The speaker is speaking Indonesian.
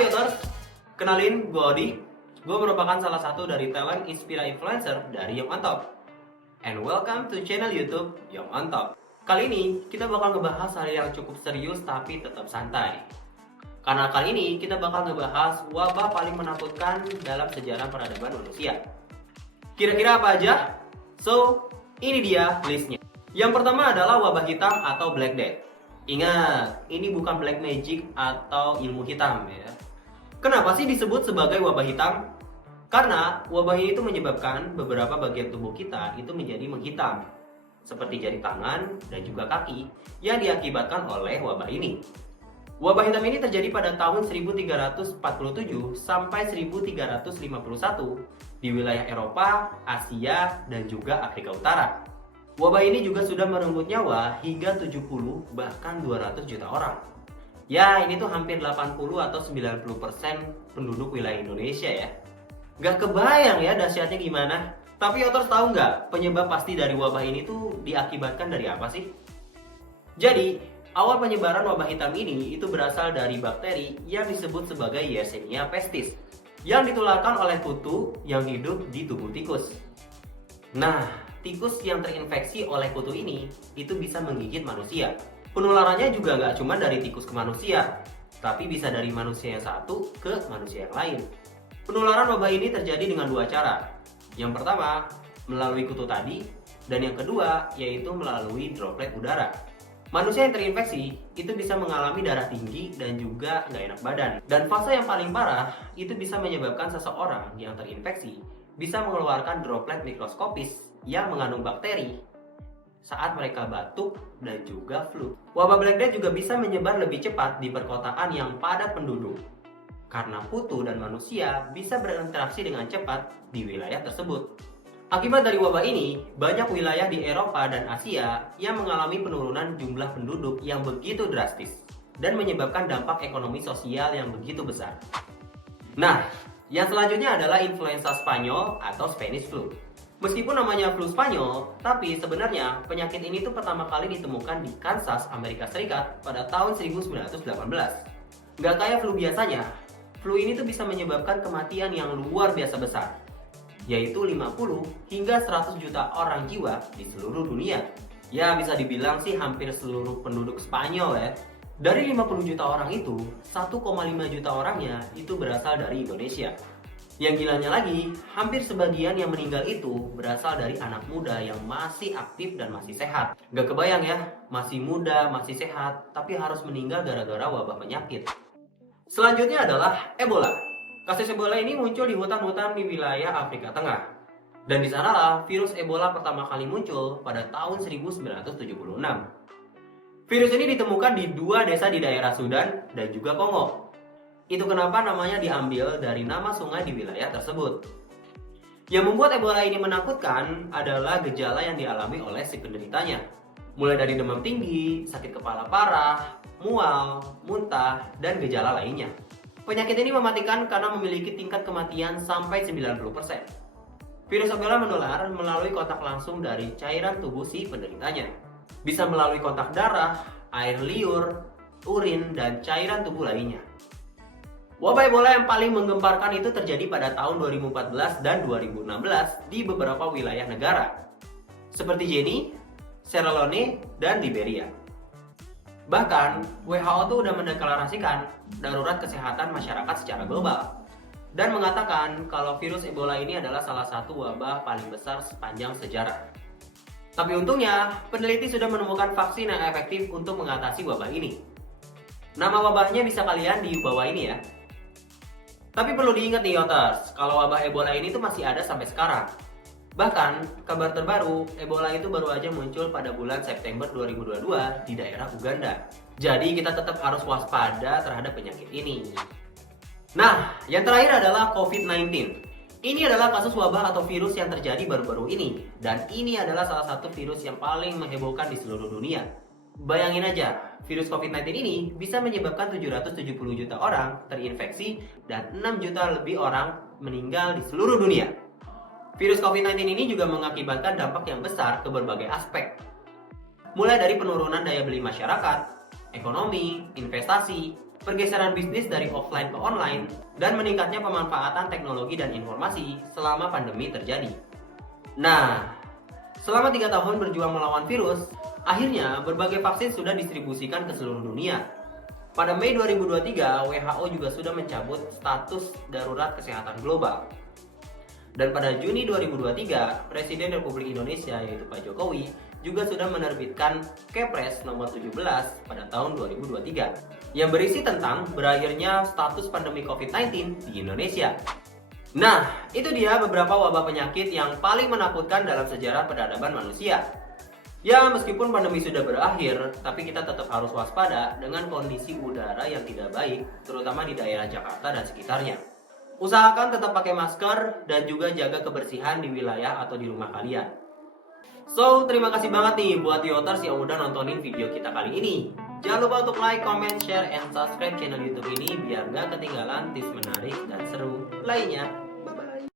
Halo Yoters, kenalin gue Odi. Gue merupakan salah satu dari talent Inspira Influencer dari Young on Top. And welcome to channel YouTube Young on Top. Kali ini kita bakal ngebahas hal yang cukup serius tapi tetap santai. Karena kali ini kita bakal ngebahas wabah paling menakutkan dalam sejarah peradaban manusia. Kira-kira apa aja? So, ini dia listnya. Yang pertama adalah wabah hitam atau Black Death. Ingat, ini bukan black magic atau ilmu hitam ya. Kenapa sih disebut sebagai wabah hitam? Karena wabah ini itu menyebabkan beberapa bagian tubuh kita itu menjadi menghitam, seperti jari tangan dan juga kaki yang diakibatkan oleh wabah ini. Wabah hitam ini terjadi pada tahun 1347 sampai 1351 di wilayah Eropa, Asia, dan juga Afrika Utara. Wabah ini juga sudah merenggut nyawa hingga 70 bahkan 200 juta orang. Ya, ini tuh hampir 80 atau 90% penduduk wilayah Indonesia ya. Gak kebayang ya dahsyatnya gimana. Tapi Otters tahu nggak penyebab pasti dari wabah ini tuh diakibatkan dari apa sih? Jadi, awal penyebaran wabah hitam ini itu berasal dari bakteri yang disebut sebagai Yersinia pestis yang ditularkan oleh kutu yang hidup di tubuh tikus. Nah, tikus yang terinfeksi oleh kutu ini itu bisa menggigit manusia. Penularannya juga nggak cuma dari tikus ke manusia, tapi bisa dari manusia yang satu ke manusia yang lain. Penularan wabah ini terjadi dengan dua cara. Yang pertama, melalui kutu tadi, dan yang kedua yaitu melalui droplet udara. Manusia yang terinfeksi itu bisa mengalami darah tinggi dan juga nggak enak badan. Dan fase yang paling parah itu bisa menyebabkan seseorang yang terinfeksi bisa mengeluarkan droplet mikroskopis yang mengandung bakteri saat mereka batuk dan juga flu. Wabah Black Death juga bisa menyebar lebih cepat di perkotaan yang padat penduduk karena kutu dan manusia bisa berinteraksi dengan cepat di wilayah tersebut. Akibat dari wabah ini, banyak wilayah di Eropa dan Asia yang mengalami penurunan jumlah penduduk yang begitu drastis dan menyebabkan dampak ekonomi sosial yang begitu besar. Nah, yang selanjutnya adalah influenza Spanyol atau Spanish flu. Meskipun namanya flu Spanyol, tapi sebenarnya penyakit ini tuh pertama kali ditemukan di Kansas, Amerika Serikat pada tahun 1918. Nggak kayak flu biasanya, flu ini tuh bisa menyebabkan kematian yang luar biasa besar, yaitu 50 hingga 100 juta orang jiwa di seluruh dunia. Ya, bisa dibilang sih hampir seluruh penduduk Spanyol ya. Dari 50 juta orang itu, 1,5 juta orangnya itu berasal dari Indonesia. Yang gilanya lagi, hampir sebagian yang meninggal itu berasal dari anak muda yang masih aktif dan masih sehat. Gak kebayang ya, masih muda, masih sehat, tapi harus meninggal gara-gara wabah penyakit. Selanjutnya adalah Ebola. Kasus Ebola ini muncul di hutan-hutan di wilayah Afrika Tengah. Dan di sanalah virus Ebola pertama kali muncul pada tahun 1976. Virus ini ditemukan di dua desa di daerah Sudan dan juga Kongo. Itu kenapa namanya diambil dari nama sungai di wilayah tersebut. Yang membuat Ebola ini menakutkan adalah gejala yang dialami oleh si penderitanya. Mulai dari demam tinggi, sakit kepala parah, mual, muntah, dan gejala lainnya. Penyakit ini mematikan karena memiliki tingkat kematian sampai 90%. Virus Ebola menular melalui kontak langsung dari cairan tubuh si penderitanya. Bisa melalui kontak darah, air liur, urin, dan cairan tubuh lainnya. Wabah Ebola yang paling menggemparkan itu terjadi pada tahun 2014 dan 2016 di beberapa wilayah negara, seperti Guinea, Sierra Leone, dan Liberia. Bahkan, WHO tuh udah mendeklarasikan darurat kesehatan masyarakat secara global dan mengatakan kalau virus Ebola ini adalah salah satu wabah paling besar sepanjang sejarah. Tapi untungnya, peneliti sudah menemukan vaksin yang efektif untuk mengatasi wabah ini. Nama wabahnya bisa kalian di bawah ini ya. Tapi perlu diingat nih Yotters, kalau wabah Ebola ini tuh masih ada sampai sekarang. Bahkan, kabar terbaru, Ebola itu baru aja muncul pada bulan September 2022 di daerah Uganda. Jadi kita tetap harus waspada terhadap penyakit ini. Nah, yang terakhir adalah COVID-19. Ini adalah kasus wabah atau virus yang terjadi baru-baru ini. Dan ini adalah salah satu virus yang paling menghebohkan di seluruh dunia. Bayangin aja, virus COVID-19 ini bisa menyebabkan 770 juta orang terinfeksi dan 6 juta lebih orang meninggal di seluruh dunia. Virus COVID-19 ini juga mengakibatkan dampak yang besar ke berbagai aspek. Mulai dari penurunan daya beli masyarakat, ekonomi, investasi, pergeseran bisnis dari offline ke online, dan meningkatnya pemanfaatan teknologi dan informasi selama pandemi terjadi. Nah, selama 3 tahun berjuang melawan virus, akhirnya berbagai vaksin sudah distribusikan ke seluruh dunia. Pada Mei 2023, WHO juga sudah mencabut status darurat kesehatan global. Dan pada Juni 2023, Presiden Republik Indonesia yaitu Pak Jokowi juga sudah menerbitkan Kepres nomor 17 pada tahun 2023 yang berisi tentang berakhirnya status pandemi COVID-19 di Indonesia. Nah, itu dia beberapa wabah penyakit yang paling menakutkan dalam sejarah peradaban manusia. Ya, meskipun pandemi sudah berakhir, tapi kita tetap harus waspada dengan kondisi udara yang tidak baik, terutama di daerah Jakarta dan sekitarnya. Usahakan tetap pakai masker dan juga jaga kebersihan di wilayah atau di rumah kalian. So, terima kasih banget nih buat Yoters yang udah nontonin video kita kali ini. Jangan lupa untuk like, comment, share, and subscribe channel YouTube ini biar gak ketinggalan tips menarik dan seru lainnya.